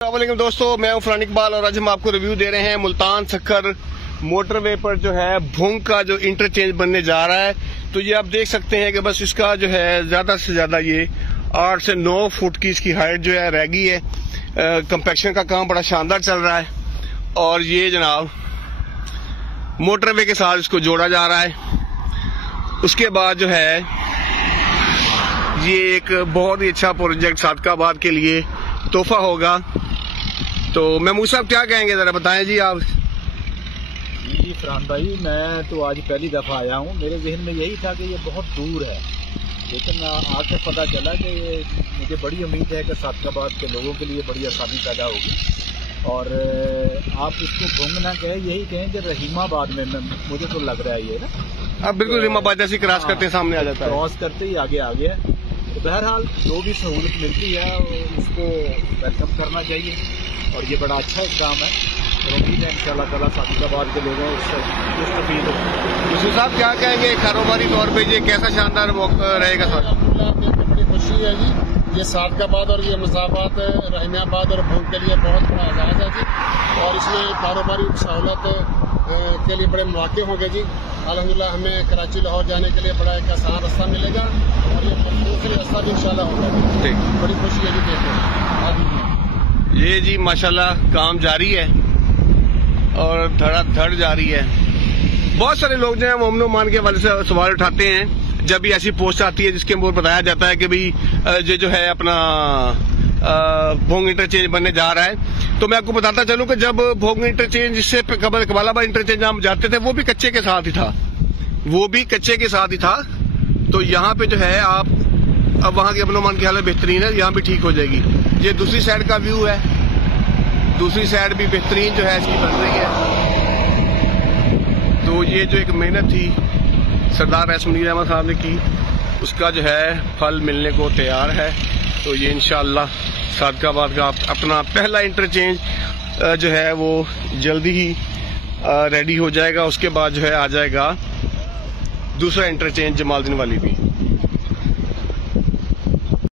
अस्सलाम दोस्तों, मैं हूं फरहान इकबाल और आज हम आपको रिव्यू दे रहे हैं मुल्तान सक्खर मोटरवे पर जो है भोंग का जो इंटरचेंज बनने जा रहा है। तो ये आप देख सकते हैं कि बस इसका जो है ज्यादा से ज्यादा ये 8 से 9 फुट की इसकी हाइट जो है रह गई है। कंपैक्शन का काम बड़ा शानदार चल रहा है और ये जनाब मोटरवे के साथ इसको जोड़ा जा रहा है। उसके बाद जो है ये एक बहुत ही अच्छा प्रोजेक्ट सादकाबाद के लिए तोहफा होगा। तो महमूद साहब क्या कहेंगे, जरा बताएं जी आप। जी फरहान भाई, मैं तो आज पहली दफ़ा आया हूँ। मेरे जहन में यही था कि ये बहुत दूर है, लेकिन आके पता चला कि ये मुझे बड़ी उम्मीद है कि सादकाबाद के लोगों के लिए बड़ी आसानी पैदा होगी। और आप इसको भोंग ना कहें, यही कहें कि रहीमाबाद में मुझे तो लग रहा है ये ना। अब बिल्कुल रहीमाबाद जैसे क्रॉस करते सामने आ जाता है, क्रॉस करते ही आगे आ गया। तो बहरहाल जो भी सहूलत मिलती है उसको वेलकम करना चाहिए और ये बड़ा अच्छा काम है और उम्मीद है इंशाल्लाह ताला सादकाबाद के लोगों उससे यूसुफ साहब क्या कहेंगे, कारोबारी तौर पे ये कैसा शानदार रहेगा सर? बड़ी खुशी है जी, ये सादकाबाद और ये मसाफात रहीमाबाद और भोंग के लिए बहुत बड़ा एजाज है जी। और इसमें कारोबारी सहूलत के लिए बड़े मौके होंगे जी। अल्हम्दुलिल्लाह हमें कराची लाहौर जाने के लिए बड़ा एक आसान रास्ता मिलेगा और ये दूसरी रास्ता भी इंशाल्लाह होगा। बड़ी खुशी है जी देखो। ये जी माशाल्लाह काम जारी है और धड़ाधड़ जारी है। बहुत सारे लोग जो है मोमनो मान के वाले से सवाल उठाते हैं जब भी ऐसी पोस्ट आती है जिसके अंदर बताया जाता है कि भाई ये जो है अपना भोंग इंटरचेंज बनने जा रहा है। तो मैं आपको बताता चलूं कि जब भोंग इंटरचेंज इससे कबालाबाद इंटरचेंज हम जाते थे वो भी कच्चे के साथ ही था, तो यहाँ पे जो है आप अब वहाँ की अपनोमान की हालत बेहतरीन है, यहाँ भी ठीक हो जाएगी। ये दूसरी साइड का व्यू है, दूसरी साइड भी बेहतरीन जो है इसकी बन रही है। तो ये जो एक मेहनत थी सरदार एस मुनीर अहमद साहब ने की, उसका जो है फल मिलने को तैयार है। तो ये इंशाअल्लाह सादकाबाद का अपना पहला इंटरचेंज जो है वो जल्दी ही रेडी हो जाएगा। उसके बाद जो है आ जाएगा दूसरा इंटरचेंज जमालुद्दीन वाली भी।